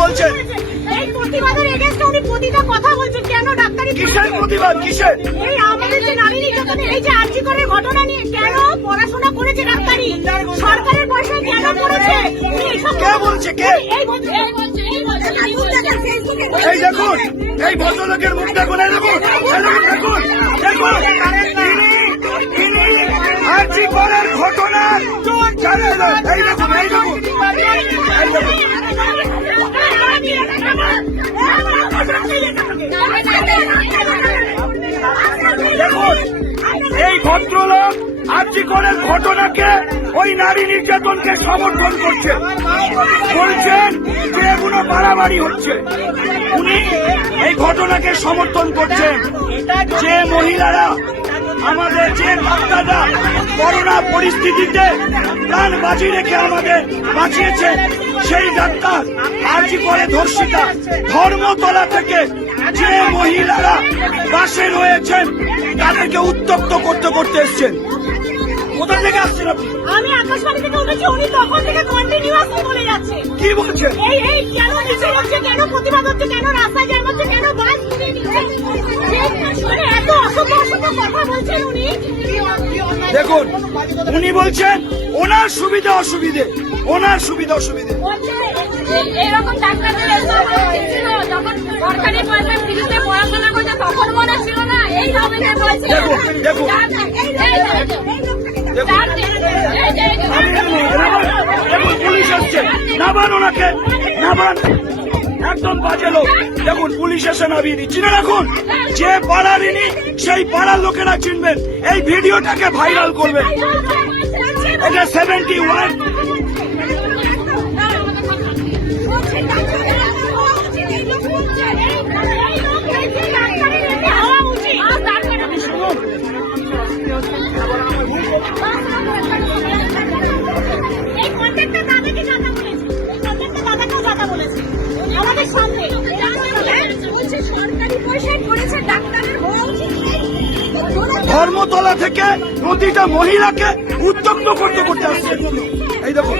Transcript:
বলছেন? এই প্রতিবাদের এগেনস্টে উনি প্রতিটা কথা বলছেন। কেন ডাক্তারি কিসের প্রতিবাদ? কিসের? এই আমাদের যে নারী নির্যাতনের এই যে আর্জি করে ঘটনা নিয়ে কেন পড়াশোনা করেছে ডাক্তারি? সরকারের পয়সায় কেন করেছে? কে বলছে, কে? এই বলছে এই দেখুন এই ভদ্রলোকের মুখ দেখুন এই দেখুন দেখুন দেখুন করার ঘটনা। এই দেখুন। দেখুন, এই ভদ্রলোক আর্জি করার ঘটনাকে ওই নারী নির্যাতনকে সমর্থন করছে। বলছেন যে এগুলো বাড়াবাড়ি হচ্ছে। উনি এই ঘটনাকে সমর্থন করছেন। যে মহিলারা আমাদের যে ডাক্তাররা করোনা পরিস্থিতিতে প্রাণ বাজি রেখে আমাদের বাঁচিয়েছেন সেই ডাক্তার আর্জি করে ধর্ষিতা ধর্মতলা থেকে যে মহিলারা বাসে রয়েছেন তাদেরকে উত্তপ্ত করতে করতে এসছেন। কোথা থেকে আসছেন আপনি? আমি আকাশবাণী থেকে উঠেছি উনি তখন থেকে কন্টিনিউয়াসলি বলে যাচ্ছে। কি বলছেন? এই এই কেন মিছিল হচ্ছে কেন প্রতিবাদ হচ্ছে কেন রাস্তায় জ্যাম হচ্ছে কেন বাস মানে এত অসভ্য অসভ্য কথা বলছেন উনি। দেখুন উনি বলছেন ওনার সুবিধা অসুবিধে ওনার সুবিধা অসুবিধে। এরকম ডাক্তারদের পুলিশ আসছে নাবান ওনাকে নাবান একদম বাজে লোক দেখুন পুলিশ এসে নামিয়ে দিচ্ছি না রাখুন যে পাড়ার সেই পাড়ার লোকেরা চিনবেন এই ভিডিওটাকে ভাইরাল করবেন এটা সেভেন্টি ওয়ান ধর্মতলা থেকে প্রতিটা মহিলাকে উত্তপ্ত করতে করতে আসছে। এই দেখুন